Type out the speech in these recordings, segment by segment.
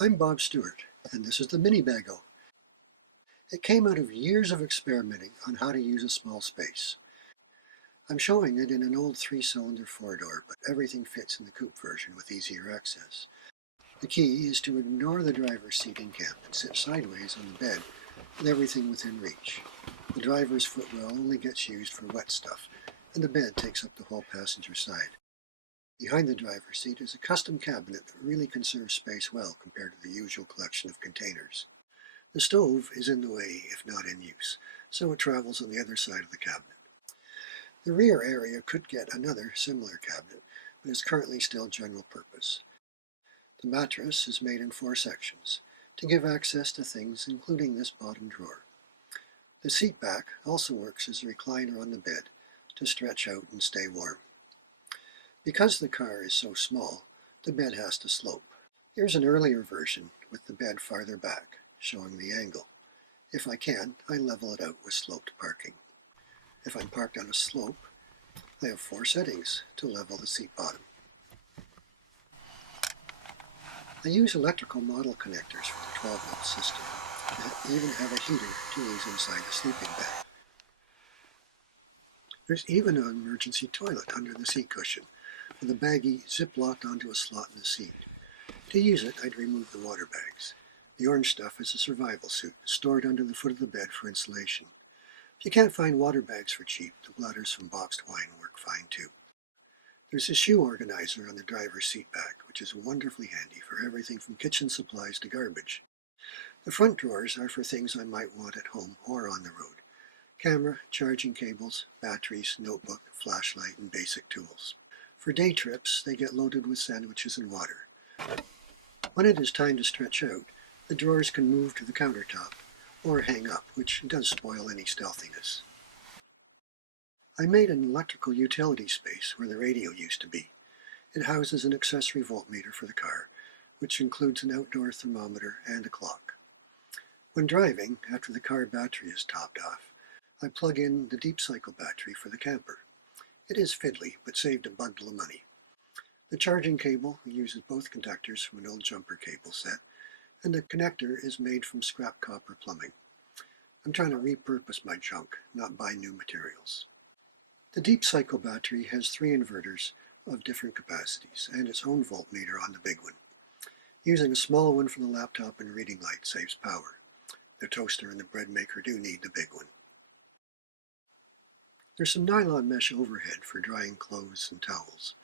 I'm Bob Stewart, and this is the mini bagel. It came out of years of experimenting on how to use a small space. I'm showing it in an old 3-cylinder 4-door, but everything fits in the coupe version with easier access. The key is to ignore the driver's seat in camp and sit sideways on the bed with everything within reach. The driver's footwell only gets used for wet stuff, and the bed takes up the whole passenger side. Behind the driver's seat is a custom cabinet that really conserves space well compared to the usual collection of containers. The stove is in the way if not in use, so it travels on the other side of the cabinet. The rear area could get another similar cabinet, but is currently still general purpose. The mattress is made in 4 sections to give access to things including this bottom drawer. The seat back also works as a recliner on the bed to stretch out and stay warm. Because the car is so small, the bed has to slope. Here's an earlier version with the bed farther back, showing the angle. If I can, I level it out with sloped parking. If I'm parked on a slope, I have 4 settings to level the seat bottom. I use electrical model connectors for the 12-volt system that even have a heater to use inside the sleeping bag. There's even an emergency toilet under the seat cushion, with a baggie zip-locked onto a slot in the seat. To use it, I'd remove the water bags. The orange stuff is a survival suit, stored under the foot of the bed for insulation. If you can't find water bags for cheap, the bladders from boxed wine work fine too. There's a shoe organizer on the driver's seat back, which is wonderfully handy for everything from kitchen supplies to garbage. The front drawers are for things I might want at home or on the road. Camera, charging cables, batteries, notebook, flashlight, and basic tools. For day trips, they get loaded with sandwiches and water. When it is time to stretch out, the drawers can move to the countertop or hang up, which does spoil any stealthiness. I made an electrical utility space where the radio used to be. It houses an accessory voltmeter for the car, which includes an outdoor thermometer and a clock. When driving, after the car battery is topped off, I plug in the deep cycle battery for the camper. It is fiddly, but saved a bundle of money. The charging cable uses both conductors from an old jumper cable set, and the connector is made from scrap copper plumbing. I'm trying to repurpose my junk, not buy new materials. The deep cycle battery has 3 inverters of different capacities and its own voltmeter on the big one. Using a small one for the laptop and reading light saves power. The toaster and the bread maker do need the big one. There's some nylon mesh overhead for drying clothes and towels,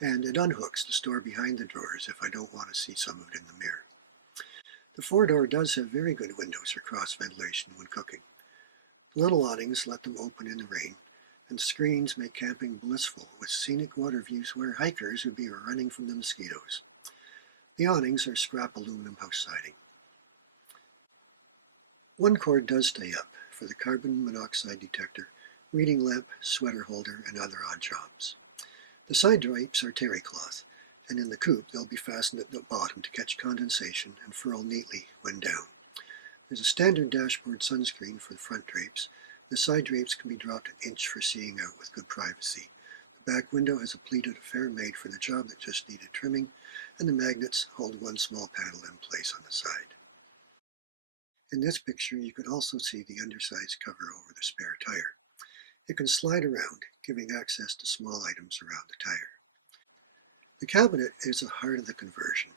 and it unhooks to store behind the drawers if I don't want to see some of it in the mirror. The 4-door does have very good windows for cross ventilation when cooking. The little awnings let them open in the rain, and screens make camping blissful with scenic water views where hikers would be running from the mosquitoes. The awnings are scrap aluminum house siding. One cord does stay up for the carbon monoxide detector, reading lamp, sweater holder, and other odd jobs. The side drapes are terry cloth, and in the coupe they'll be fastened at the bottom to catch condensation and furl neatly when down. There's a standard dashboard sunscreen for the front drapes. The side drapes can be dropped an inch for seeing out with good privacy. The back window has a pleated affair made for the job that just needed trimming, and the magnets hold one small panel in place on the side. In this picture you can also see the undersides cover over the spare tire. It can slide around, giving access to small items around the tire. The cabinet is the heart of the conversion.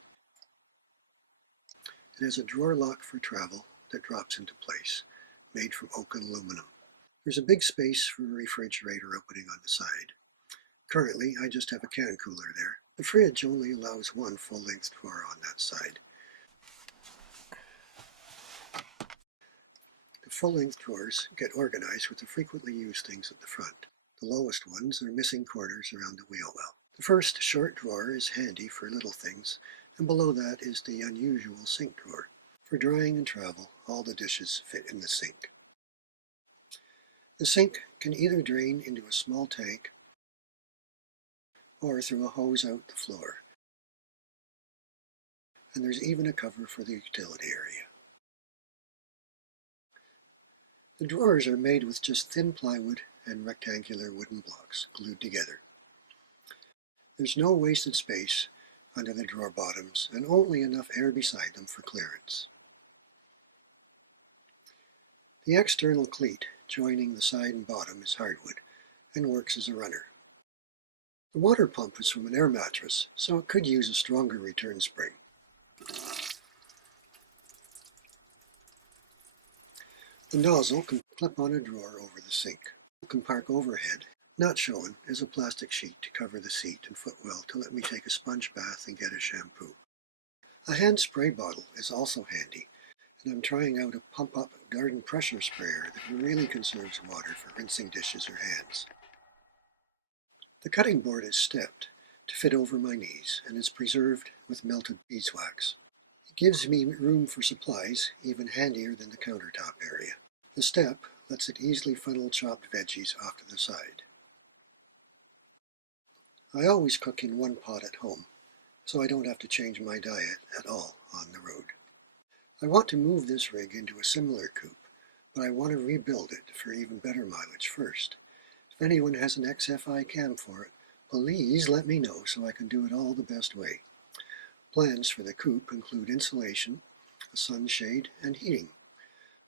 It has a drawer lock for travel that drops into place, made from oak and aluminum. There's a big space for a refrigerator opening on the side. Currently, I just have a can cooler there. The fridge only allows one full-length drawer on that side. The full-length drawers get organized with the frequently used things at the front. The lowest ones are missing corners around the wheel well. The first short drawer is handy for little things, and below that is the unusual sink drawer. For drying and travel, all the dishes fit in the sink. The sink can either drain into a small tank or through a hose out the floor. And there's even a cover for the utility area. The drawers are made with just thin plywood and rectangular wooden blocks glued together. There's no wasted space, under the drawer bottoms and only enough air beside them for clearance. The external cleat joining the side and bottom is hardwood and works as a runner. The water pump is from an air mattress, so it could use a stronger return spring. The nozzle can clip on a drawer over the sink. It can park overhead. Not shown is a plastic sheet to cover the seat and footwell to let me take a sponge bath and get a shampoo. A hand spray bottle is also handy, and I'm trying out a pump-up garden pressure sprayer that really conserves water for rinsing dishes or hands. The cutting board is stepped to fit over my knees and is preserved with melted beeswax. It gives me room for supplies, even handier than the countertop area. The step lets it easily funnel chopped veggies off to the side. I always cook in one pot at home, so I don't have to change my diet at all on the road. I want to move this rig into a similar coupe, but I want to rebuild it for even better mileage first. If anyone has an XFI cam for it, please let me know so I can do it all the best way. Plans for the coupe include insulation, a sunshade, and heating.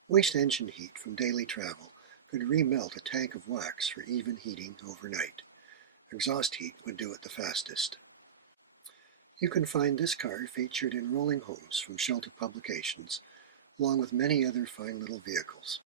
Waste engine heat from daily travel could remelt a tank of wax for even heating overnight. Exhaust heat would do it the fastest. You can find this car featured in Rolling Homes from Shelter Publications, along with many other fine little vehicles.